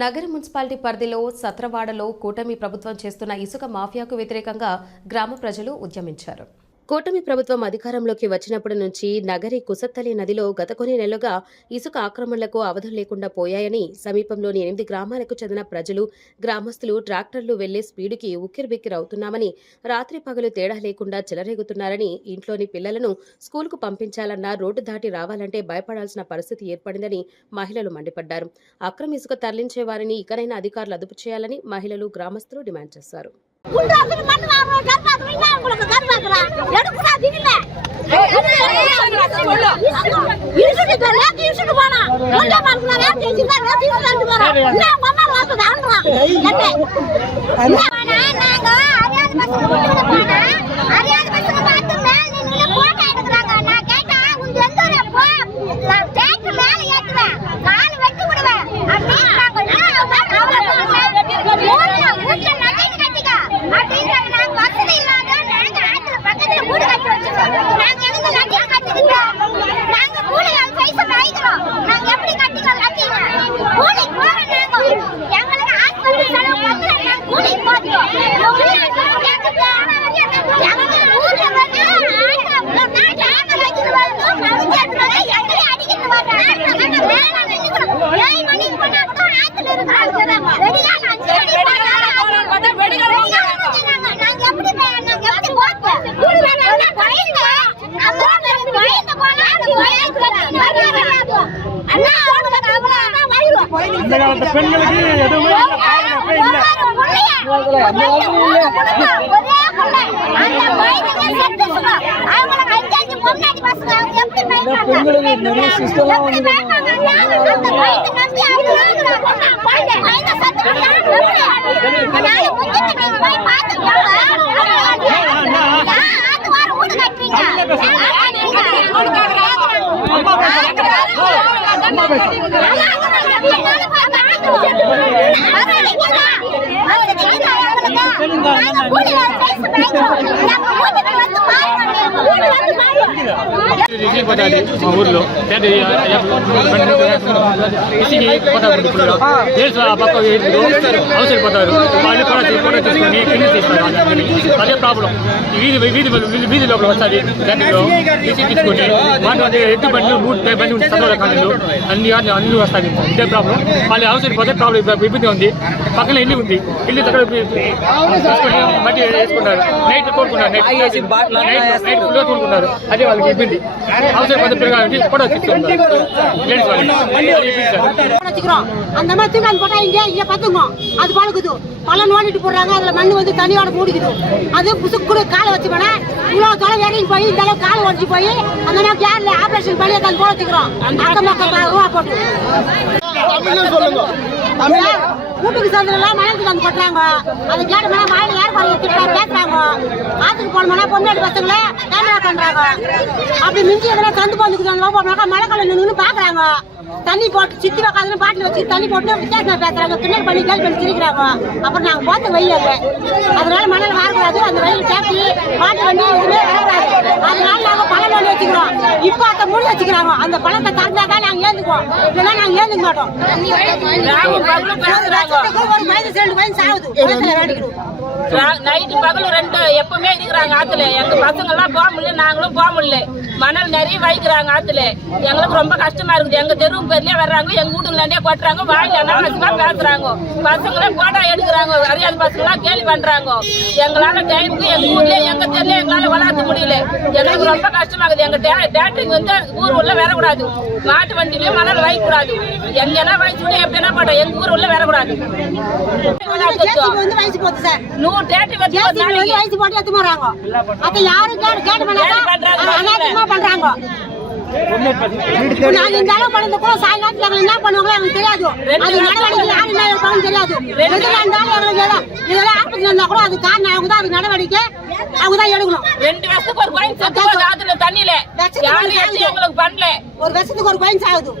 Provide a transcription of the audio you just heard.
నగర మున్సిపాలిటీ పరిధిలో సత్రవాడలో కూటమి ప్రభుత్వం చేస్తున్న ఇసుక మాఫియాకు వ్యతిరేకంగా గ్రామ ప్రజలు ఉద్యమించారు. కూటమి ప్రభుత్వం అధికారంలోకి వచ్చినప్పటి నుంచి నగరి కుసత్తలి నదిలో గత కొన్ని నెలలుగా ఇసుక ఆక్రమణలకు అవధులు లేకుండా పోయాయని సమీపంలోని 8 గ్రామాలకు చెందిన ప్రజలు, గ్రామస్తులు ట్రాక్టర్లు వెళ్లే స్పీడుకి ఉక్కిరిబిక్కిరవుతున్నామని, రాత్రి పగలు తేడా లేకుండా చెలరేగుతున్నారని, ఇంట్లోని పిల్లలను స్కూలుకు పంపించాలన్నా రోడ్డు దాటి రావాలంటే భయపడాల్సిన పరిస్థితి ఏర్పడిందని మహిళలు మండిపడ్డారు. అక్రమ ఇసుక తరలించే వారిని ఇకనైనా అధికారులు అదుపు చేయాలని మహిళలు, గ్రామస్తులు డిమాండ్ చేశారు. మా ఊర్లో పక్క అవసరపడతారు వాళ్ళు కూడా తీసుకొని కింద తీస్తారు. అదే ప్రాబ్లం. వీధి లోపల వస్తుంది దాంట్లో తీసుకొని వాళ్ళు ఎత్తు బండ్లు 3 బండి చదవాలి కానీ అన్ని వస్తాయి. ఇదే ప్రాబ్లం. వాళ్ళు అవసరపోతే ప్రాబ్లం ఇబ్బంది ఉంది. పక్కన ఇల్లు ఉంది, ఇల్లు దగ్గర తీసుకొని మట్టి వేసుకుంటారు. నైట్ తోడుకుంటారు, నైట్ ఫుల్గా తోడుకుంటారు. అదే వాళ్ళకి ఇబ్బంది. அவசரப்பட்டு பிறகு கூட அந்த மாதிரி தூக்கி போட்டா இங்க பத்துங்க அது பழகுது பல நோண்டிட்டு போடுறாங்க. அதுல மண்ணு வந்து தண்ணியோட மூடிக்குது. அது புசுக்குடு காலை வச்சு போனா இவ்வளவு தொலை இறங்கி போய் இந்த அளவு காலை உடஞ்சி போய் அந்த மாதிரி யாருல ஆபரேஷன் பண்ணி அதை போட வச்சுக்கிறோம். அக்கம் பக்கம் ரூபா போட்டு வீட்டுக்கு சேர்ந்துலாம் மனத்துக்கு வந்து கொட்டுறாங்க. அது கேட்டோம்னா மழையில யார் பேசுறாங்க. ஆத்துக்கு போனோம்னா பொண்ணாடி பசங்கள கேமரா பண்றாங்க. அப்படி மிஞ்சி எதனா சந்து போந்துக்குது போனாக்கா மழை காலம் நின்று பாக்குறாங்க. தண்ணி போட்டு சித்தி வைக்காதுன்னு பாட்டில் வச்சு தண்ணி போட்டு வித்தியாசமா பேசுறாங்க. கிண்டல் பண்ணி கேள்வி பண்ணி சிரிக்கிறாங்க. அப்புறம் நாங்க போத்த வெயில் அதனால மணல் வரக்கூடாது. அந்த வெயில் சாப்பி பாட்டு வண்டி எதுவுமே வரக்கூடாது. அதனால நாங்க பழம் வண்டி வச்சுக்கிறோம். இப்போ அதை மூடி வச்சுக்கிறாங்க. அந்த பழத்தை திறந்தாதான் நாங்க ஏந்துக்குவோம். இல்லைன்னா நாங்க ஏந்துக்க மாட்டோம். ஒரு வயசு 2 வயசு ஆகுது. வேண்டிக்கிறோம். நைட்டு பகல் 2 எப்பவுமே இருக்கிறாங்க ஆத்துல. எங்க பசங்க எல்லாம் போக முடியல, நாங்களும் போக முடியல. மணல் நிறைய வைக்கிறாங்க ஆத்துல. எங்களுக்கு ரொம்ப கஷ்டமா இருக்குது. எங்க தெருவு பேர்லயே வர்றாங்க, எங்க வீட்டுக்குள்ளே கொட்டுறாங்க, வாயில அனாவசியமா பேசுறாங்க. பசங்களே போட்டோ எடுக்கிறாங்க, அறியாத பசங்களா கேள்வி பண்றாங்க. எங்களால டைமுக்கு எங்க ஊர்லயே எங்க தெருல எங்களால வளர்த்த முடியல. எங்களுக்கு ரொம்ப கஷ்டமா இருக்குது. எங்க டேட்டரிங் வந்து ஊர் உள்ள வரக்கூடாது. மாட்டு வண்டியிலயும் மணல் வைக்க கூடாது. எங்கன்னா வயசு எப்படி என்ன பண்றோம், எங்க ஊர் உள்ள வரக்கூடாது. வயசு போட்டு எடுத்து போறாங்க. அப்ப யாரும் கேட்டு பண்றாங்க. நாங்க இந்த அளவு பண்ணது கூட சாயங்காலத்துல என்ன பண்ணுவாங்களோ எனக்கு தெரியாது. அது நடவடிக்கை யாரு என்ன தெரியாது. இதெல்லாம் ஆபத்து இருந்தா கூட அது காரணம் அவங்க தான். அது நடவடிக்கை அவங்க தான் எடுக்கணும். 2 வருஷத்துக்கு ஒரு கோயின் தண்ணியில ஒரு வருஷத்துக்கு ஒரு கோயின் ஆகுது.